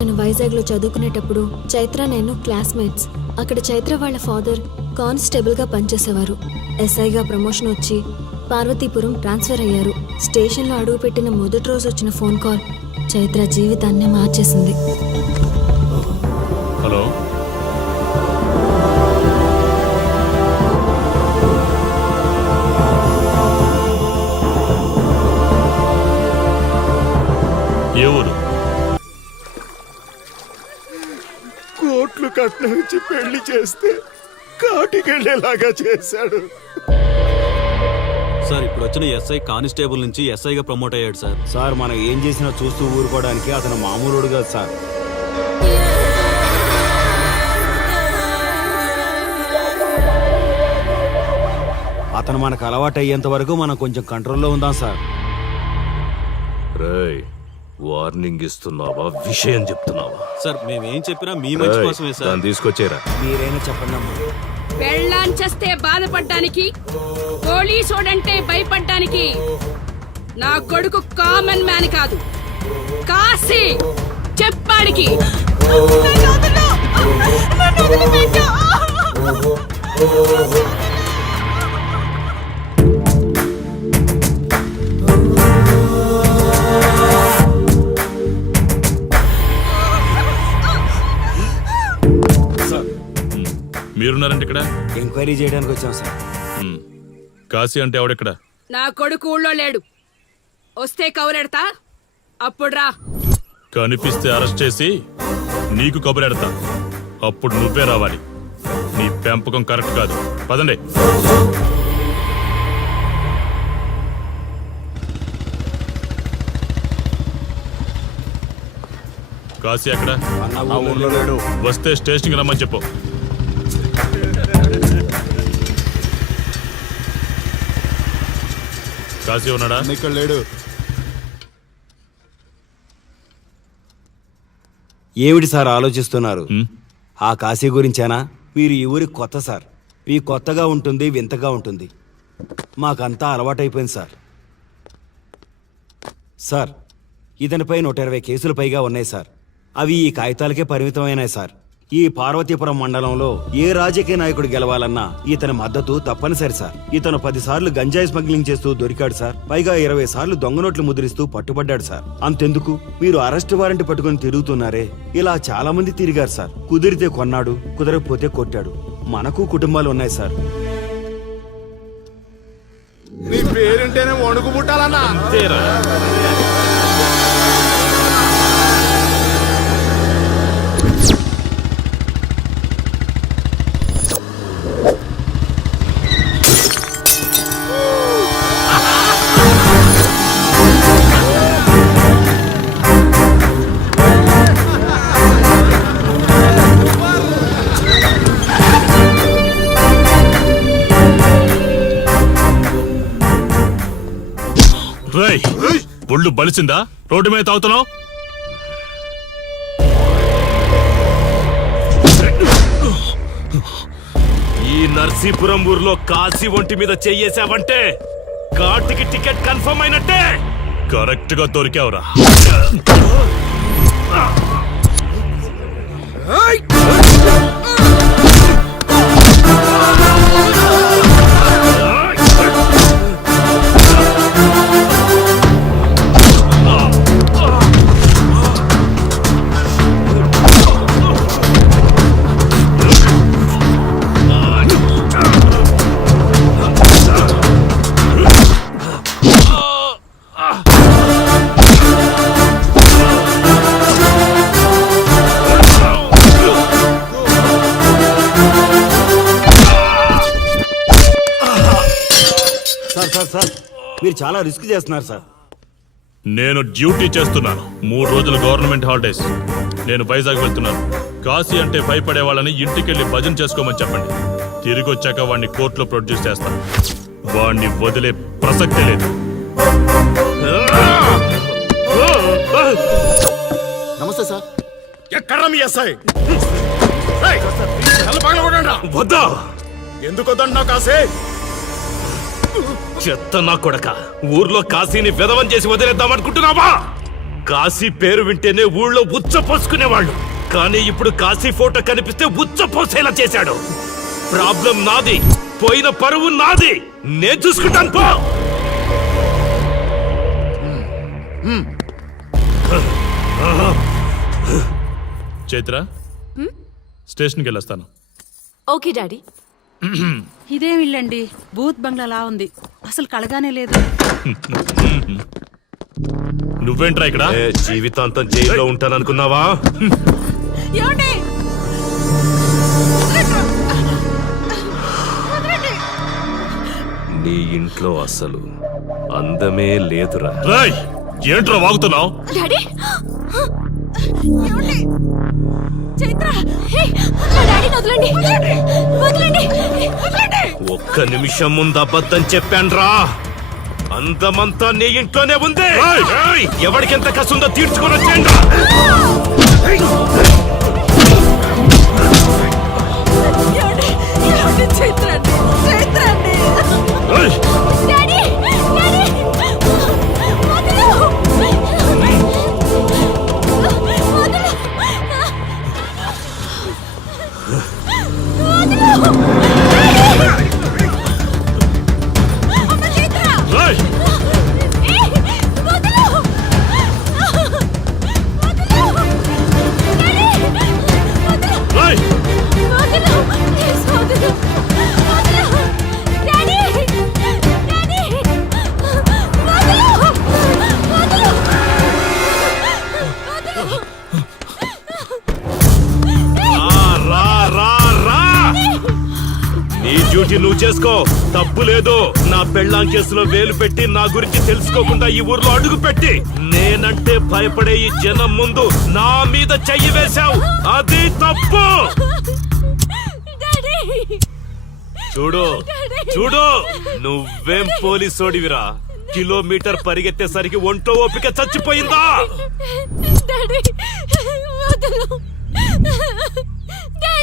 నేను వైజాగ్లో చదువుకునేటప్పుడు చైత్ర నేను క్లాస్మేట్స్. అక్కడ చైత్ర వాళ్ళ ఫాదర్ కానిస్టేబుల్గా పనిచేసేవారు. ఎస్ఐగా ప్రమోషన్ వచ్చి పార్వతీపురం ట్రాన్స్ఫర్ అయ్యారు. స్టేషన్లో అడుగుపెట్టిన మొదటి రోజు వచ్చిన ఫోన్ కాల్ చైత్ర జీవితాన్ని మార్చేసింది. హలో, ఏ ఊరు? కోట్లు కట్నం ఇచ్చి పెళ్లి చేస్తే కాటికెళ్ళేలాగా చేశాడు. సార్ ఇప్పుడు వచ్చిన ఎస్ఐ కానిస్టేబుల్ నుంచి ఎస్ఐగా ప్రమోట్ అయ్యాడు సార్. సార్ మనం ఏం చేసినా చూస్తూ ఊరుకోవడానికి అతను మామూలుడు కాదు సార్. అతను మనకు అలవాటు అయ్యేంత వరకు మనం కొంచెం కంట్రోల్లో ఉందాం సార్. రేయ్, వార్నింగ్ ఇస్తున్నావా, విషయం చెప్తున్నావా? సార్ మేమేం చెప్పినా మీ మంచి కోసమే సార్. దాన్ని తీసుకొచ్చేరా. మీరైనా చెప్పండి అమ్మా. పెళ్ళాంచేస్తే బాధపడ్డానికి, పోలీసోడంటే భయపడ్డానికి నా కొడుకు కామన్ మ్యాన్ కాదు, కాశీ చెప్పాడికి. మీరున్నారంటే ఇక్కడ ఎంక్వైరీ చేయడానికి వచ్చాం సార్. కాశీ అంటే ఎవడెక్కడ? నా కొడుకు ఊళ్ళో లేడు. వస్తే కౌరెడతా, అప్పుడు రా. కనిపిస్తే అరెస్ట్ చేసి నీకు కబురెడతా, అప్పుడు నువ్వే రావాలి. నీ పెంపకం కరెక్ట్ కాదు. పదండి. కాశీ ఎక్కడ? ఊర్లో లేడు. వస్తే స్టేషన్కి రమ్మని చెప్పు. కాశీ ఉన్నాడా? ఇక్కడ లేడు. ఏమిటి సార్ ఆలోచిస్తున్నారు? ఆ కాశీ గురించేనా? మీరు ఈ ఊరికి కొత్త సార్. మీ కొత్తగా ఉంటుంది, వింతగా ఉంటుంది. మాకంతా అలవాటైపోయింది సార్. సార్, ఇతనిపై 120 కేసులు పైగా ఉన్నాయి సార్. అవి ఈ కాగితాలకే పరిమితమైనాయి సార్. ఈ పార్వతీపురం మండలంలో ఏ రాజకీయ నాయకుడు గెలవాలన్నా ఇతని మద్దతు తప్పనిసరి సార్. ఇతను 10 సార్లు గంజాయి స్మగ్లింగ్ చేస్తూ దొరికాడు సార్. పైగా 20 సార్లు దొంగ నోట్లు ముద్రిస్తూ పట్టుబడ్డాడు సార్. అంతెందుకు, మీరు అరెస్ట్ వారెంట్ పట్టుకుని తిరుగుతున్నారే, ఇలా చాలా మంది తిరిగారు సార్. కుదిరితే కొన్నాడు, కుదరకపోతే కొట్టాడు. మనకు కుటుంబాలు ఉన్నాయి సార్. నీ పేరుంటేనే వణుకు పుట్టాలన్నా. ఒళ్ళు బలిసిందా? రోడ్డు మీద తాగుతున్నావు? ఈ నర్సీపురం ఊర్లో కాశీ ఒంటి మీద చెయ్యేసావంటే కాటికి టికెట్ కన్ఫర్మ్ అయినట్టే. కరెక్ట్ గా దొరికావురా. సార్, మీరు చాలా రిస్క్ చేస్తున్నారు సార్. నేను డ్యూటీ చేస్తున్నాను. 3 రోజులు గవర్నమెంట్ హాలిడేస్. నేను వైజాగ్ వెళ్తున్నాను. కాశీ అంటే భయపడే వాళ్ళని ఇంటికెళ్ళి భజన చేసుకోమని చెప్పండి. తిరిగి వచ్చాక వాడిని కోర్టులో ప్రొడ్యూస్ చేస్తాను. వాడిని వదిలే ప్రసక్తే లేదు. నమస్తే సార్. ఎక్కడ మీ ఎస్ఐ? వద్దా? ఎందుకు వద్దన్నా కాశీ? చెత్త నా కొడక, ఊర్లో కాశీని విధవం చేసి వదిలేద్దామనుకుంటున్నావా? కాశీ పేరు వింటేనే ఊళ్ళో ఉచ్చ పోసుకునేవాళ్ళు, కానీ ఇప్పుడు కాశీ ఫోటో కనిపిస్తే ఉచ్చ పోసేలా చేశాడు. ప్రాబ్లం నాది, పోయిన పరువు నాది, నేను చూసుకుంటాను పో. చైత్ర స్టేషన్కి వెళ్ళొస్తాను. Okay daddy. ఇదేం ఇల్లండి, బూత్ బంగ్లాలా ఉంది, అసలు కళగానే లేదు. నువ్వేంట్రా ఇక్కడ? జీవితాంతం జైల్లో ఉంటాననుకున్నావా? ఏమండి? నీ ఇంట్లో అసలు అందమే లేదురా. రేయ్, ఏంట్రా వాగుతున్నావు? డాడీ ఏమండి? చైత్ర, డాడీని వదలండి, వదలండి. ఒక్క నిమిషం ముందు అబద్ధం చెప్పాన్రా. అందమంతా నీ ఇంట్లోనే ఉంది. ఏయ్, ఎవరికెంత కసుందో తీర్చుకొని వచ్చేయండి. ఏమండి? ఏమండి? చైత్ర అండి, చైత్ర అండి. డాడీ, డాడీ, వదలు. రేయ్, రేయ్, రా, రా, రా. నీ డ్యూటీ నువ్వు చేసుకో, తప్పు లేదు. నా పెళ్ళాం కేసులో వేలు పెట్టి నా గురించి తెలుసుకోకుండా ఈ ఊర్లో అడుగు పెట్టి నేనంటే భయపడే ఈ జనం ముందు నా మీద చెయ్యి వేశావు, అది తప్పు. చూడు చూడు, నువ్వేం పోలీసోడివిరా? కిలోమీటర్ పరిగెత్తేసరికి ఒంట్లో ఓపిక చచ్చిపోయిందా?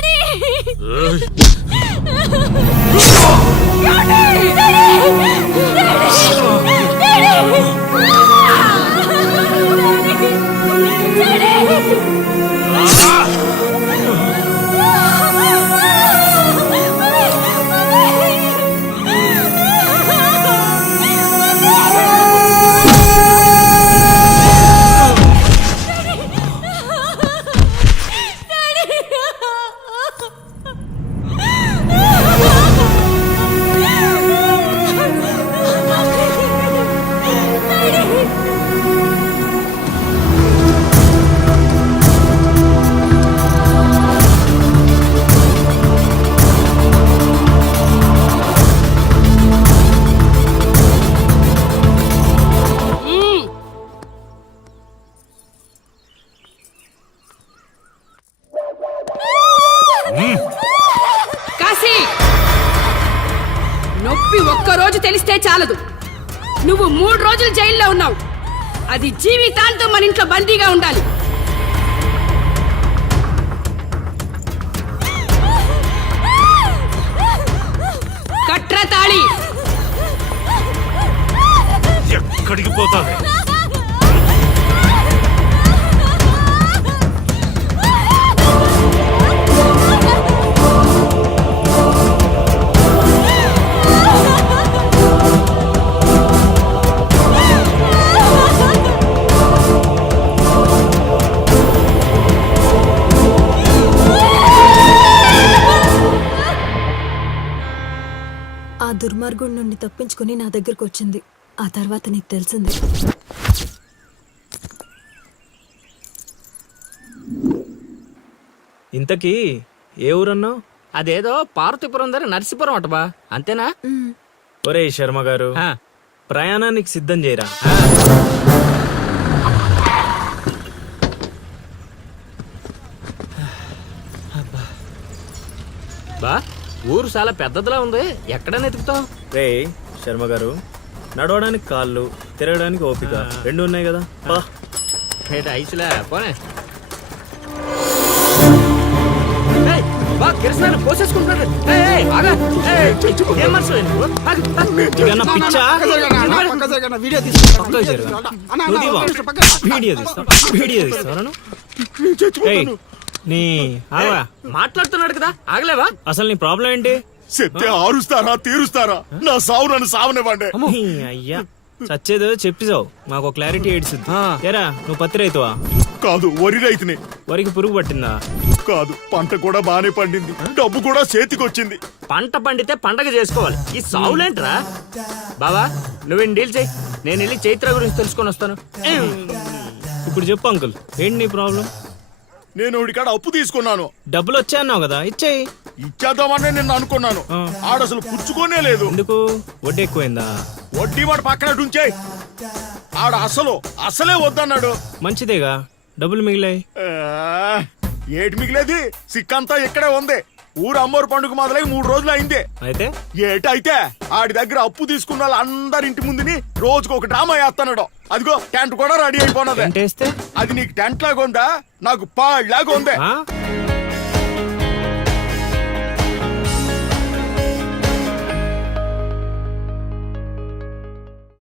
రేయ్. కాశీ, నొప్పి ఒక్క రోజు తెలిస్తే చాలదు, నువ్వు 3 రోజులు జైల్లో ఉన్నావు. అది జీవితాంతం మన ఇంట్లో బందీగా ఉండాలి. కట్ర తాళి. ఎక్కడికి పోతావే? ఆ దుర్మార్గుడి నుండి తప్పించుకుని నా దగ్గరకు వచ్చింది. ఆ తర్వాత నీకు తెలిసింది. ఇంతకీ ఏ ఊరన్నావు? అదేదో పార్వతీపురం దగ్గర నరసీపురం అటబా, అంతేనా? ఒరే శర్మ గారు, ప్రయాణానికి సిద్ధం చేయరా. బా, ఊరు చాలా పెద్దదిలా ఉంది, ఎక్కడైనా ఎతుకుతాం? రే శర్మ గారు, నడవడానికి కాళ్ళు, తిరగడానికి ఓపిక 2 ఉన్నాయి కదా. బా ఐసులా పోనే. కిరసనాలు పోసేసుకుంటున్నారు. ఏయ్, ఏయ్, ఆగా. ఏయ్, ఏం మనుషులు నువ్వు? ఆగు, ఆగు. ఏదన్నా పిచ్చా? వీడియో తీస్తాను. నీ ఆవా మాట్లాడుతున్నాడు కదా ఆగలేవా? అసలు నీ ప్రాబ్లం ఏంటి? చెప్తే ఆరుస్తారా తీరుస్తారా? నా సావు నన్ను సావనివ్వండి. నీ అయ్యా చచ్చేదో చెప్పిసావు మాకు క్లారిటీ ఏడ్చుద్ది. ఏరా నువ్వు పత్తి రైతువా? కాదు, వరి రైతుని. వరికి పురుగు పట్టిందా? కాదు, పంట కూడా బానే పండింది, డబ్బు కూడా చేతికొచ్చింది. పంట పండితే పండగ చేసుకోవాలి. ఈ సావులేంట్రా? బావా నువ్వేం డీల్ చేయి, నేను వెళ్ళి చైత్ర గురించి తెలుసుకొని వస్తాను. ఇప్పుడు చెప్పు అంకుల్ ఏంటి నీ ప్రాబ్లం? నేను ఉడికాడ అప్పు తీసుకున్నాను. డబ్బులు వచ్చా అన్నావు కదా ఇచ్చేయి. ఇచ్చేద్దామని నేను అనుకున్నాను. ఆడసలు పుచ్చుకోనే లేదు. ఎందుకు వడ్డీ ఎక్కువైందా? వడ్డీ వాడు పక్కన ఉంచే. ఆడ అసలే వద్దన్నాడు. మంచిదేగా డబ్బులు మిగిలాయి. ఆ, ఏటి మిగిలేది? సిక్కంతా ఇక్కడే ఉంది. ఊరు అమ్మోరు పండుగ మొదలై 3 రోజులు అయింది. అయితే ఏటైతే ఆడి దగ్గర అప్పు తీసుకున్న వాళ్ళందరి ఇంటి ముందుని రోజుకు ఒక డ్రామా వేస్తున్నాడు. అదిగో టెంట్ కూడా రెడీ అయిపోయినది. టెంట్ వేస్తే అది నీకు టెంట్ లాగా ఉందా? నాకు పాడ్ లాగా ఉంది. ఆ?